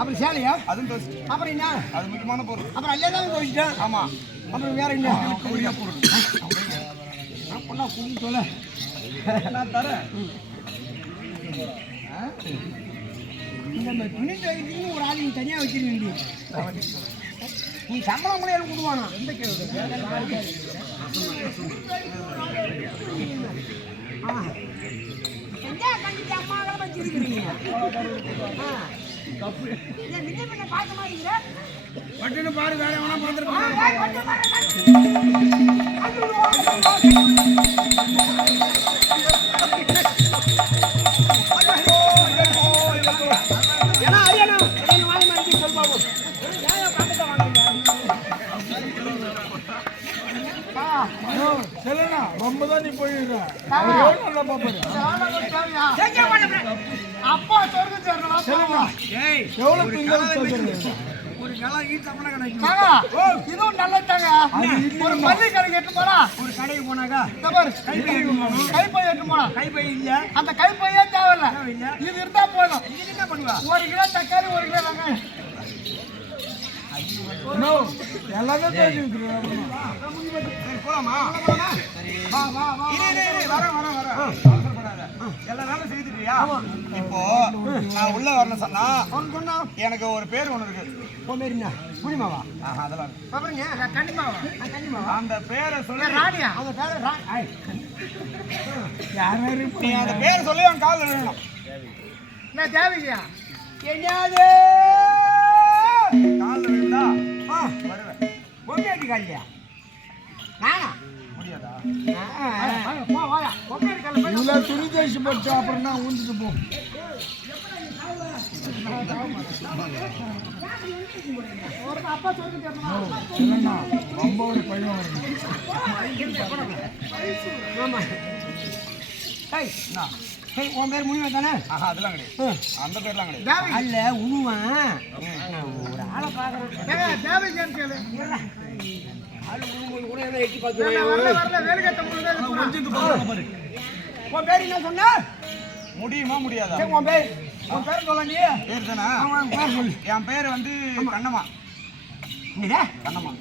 அப்புறம் சேலையா? அதுவும் தோசி. அப்புறம் என்ன? அது முக்கியமான பொருள். அப்புறம் அல்லே தான் தோசிட்டேன். ஆமா. அப்புறம் வேற என்ன? பொருள் பொருள். நான் பொண்ணா குடி சொல்ல நான் தரேன். இந்த துணி துவைக்கிறதுன்னு ஒரு ஆள் நீ தனியாக வச்சிருக்கீங்க. நீ சம்பளம் கூட எனக்கு கொடுவானா? எந்த கேள்வி? அம்மாவை வச்சிருக்கிறீங்க. பட்டுன்னு பாரு, வேற எவனா பார்த்துருக்கோம். ரொம்ப தான் நீ போயிடுற. அப்பா ஒரு கலை இதுவும் நல்லதாங்க. ஒரு பள்ளி கடைக்கு எட்டு போனா, ஒரு கடைக்கு போனாக்கா கைப்பை எட்டு போனா, கைப்பை இல்ல, அந்த கைப்பையே தேவையில்ல. இது இருந்தா போதும். இது என்ன பண்ணுவா? 1 கிலோ தக்காளி, 1 கிலோ வெங்காயம் எல்லாமே போலாமா? இப்போ நான் உள்ள வரணும் சொன்னா எனக்கு ஒரு பேர் ஒண்ணு இருக்கு. புனிமாவா? அதெல்லாம் அந்த பேரை சொல்லி ராணியா? அந்த பேரை நீ அந்த பேரை சொல்லி அவன் கால் விழணும். நான் தேவையா? என்னது கால் விழுந்தா வருவேன். பொம்மையாட்டி காலியா? நானா முடியாதா? துணி தேய்ச்சி போட்டு அப்புறம் நான் ஊந்துட்டு போ. ரொம்ப ஒரு பையன் உன் பேர் முனிவன் தானே? அதெல்லாம் கிடையாது. அந்த பேர்லாம் கிடையாது. அல்ல உணுவன் ஒரு ஆளை பார்க்கறேன். கூட எட்டி பார்த்து உன் பேர் என்ன சொன்ன? முடியுமா முடியாதா? உன் பேர் சொல்ல நீ பேர் தானே? என் பேர் வந்து கண்ணம்மா. கண்ணம்மா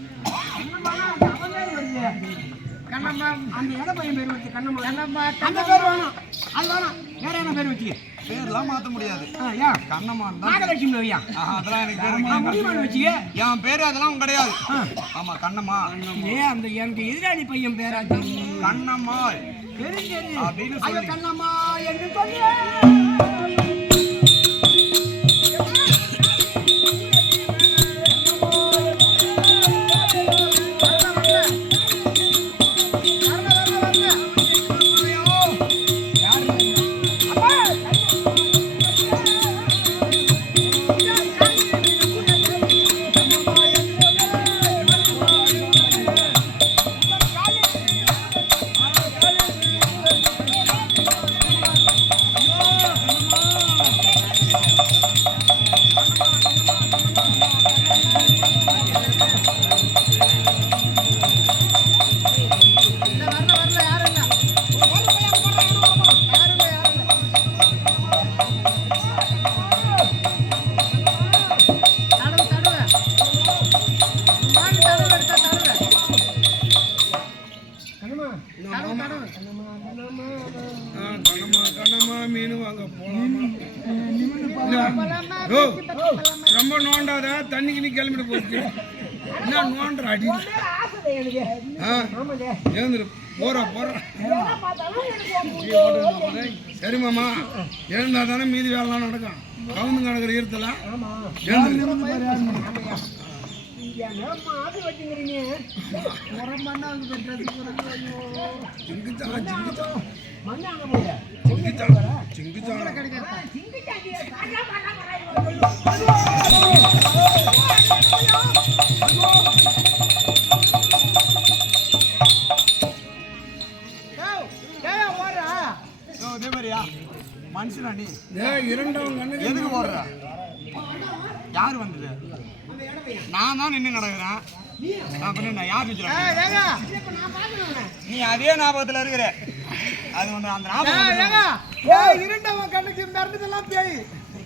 கண்ணம்மா அந்த இட பையன் பேர் வச்சு கண்ணம்மா கண்ணம்மா அந்த பேர் வேணும். அது வேணும். வேற என்ன பேர் வச்சு? பேர்லாம் மாற்ற முடியாது. கண்ணம்மா நாகலட்சுமி வையா? அதெல்லாம் எனக்கு முடிவு வச்சு என் பேரு அதெல்லாம் கிடையாது. ஆமா கண்ணம்மா. அந்த எனக்கு எதிராளி பையன் பேராச்சு கண்ணம்மா தெரிஞ்சது அப்படின்னு சொல்லி கண்ணம்மா என்று சொல்லி ரொம்ப நோண்டாத தண்ணிக்கு நீ கிளம்பிட்டு போச்சு. என்ன நோண்டுற அடி? எழுந்துரு போற சரி மாமா. எழுந்தா தானே மீதி வேலைலாம் நடக்கும். கவுந்து கிடக்குற ஈரத்தெல்லாம் மனுஷனா நீ? இரண்டாம் கண்ணுக்கு எதுக்கு போடுற? யாரு வந்தது? நான் தான் நின்று கிடக்குறேன். நீ அதே ஞாபகத்துல இருக்கிற. அது ஒண்ணு அந்த ஞாபகம். இருண்டவன் கண்ணுக்கு மிரண்டதெல்லாம் பேய்.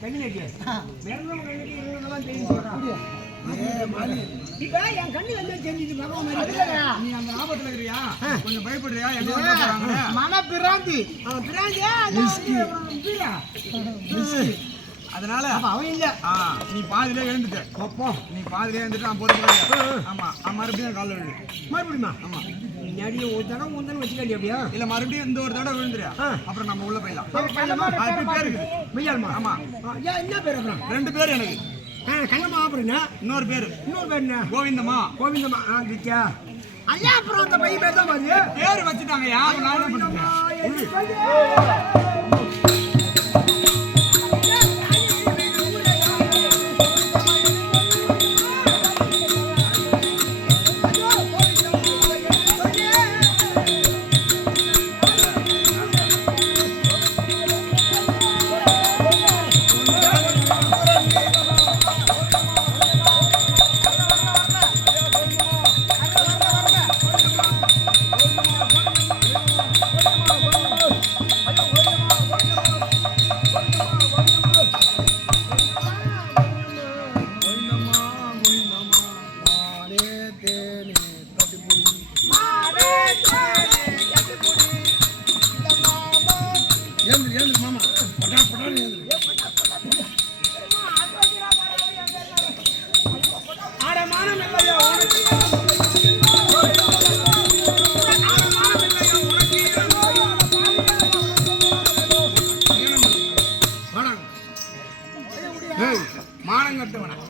கண்ணிலேயே வேறவங்க கண்ணுக்கு இன்னொன்னெல்லாம் தெரியும் சொல்றான். இப்ப என் கண்ணு வந்து தெரிஞ்சிட்டு பகவான் நீ அந்த ஆபத்துல இருக்கிறியா? கொஞ்சம் பயப்படுறியா? எங்க போறாங்க? மன பிராந்தி. அவன் பிராந்தியா? அதனால அவன் இல்ல. நீ பாதியிலே எழுந்துட்ட. அப்போ நீ பாதியிலே எழுந்துட்டு நான் போறேன். ஆமா மறுபடியும் காலைல விழு. மறுபடியுமா? ஆமா. முன்னாடியே ஒரு தடவை முந்தன வச்சுக்காண்டி அப்படியா? இல்ல மறுபடியும் இந்த ஒரு தடவை விழுந்துறியா? அப்புறம் நம்ம உள்ள போயிடலாம். அது பேர் இருக்குது. மெய்யாலுமா? ஆமா. ஏன் என்ன பேர் அப்புறம்? 2 பேர் எனக்கு. கண்ணம்மா அப்படின்னா இன்னொரு பேர் என்ன? கோவிந்தம்மா. கோவிந்தம்மா. கிட்டியா ஐயா அப்புறம் அந்த பையன் பேர் தான் பாரு. பேர் வச்சுட்டாங்க. யாரு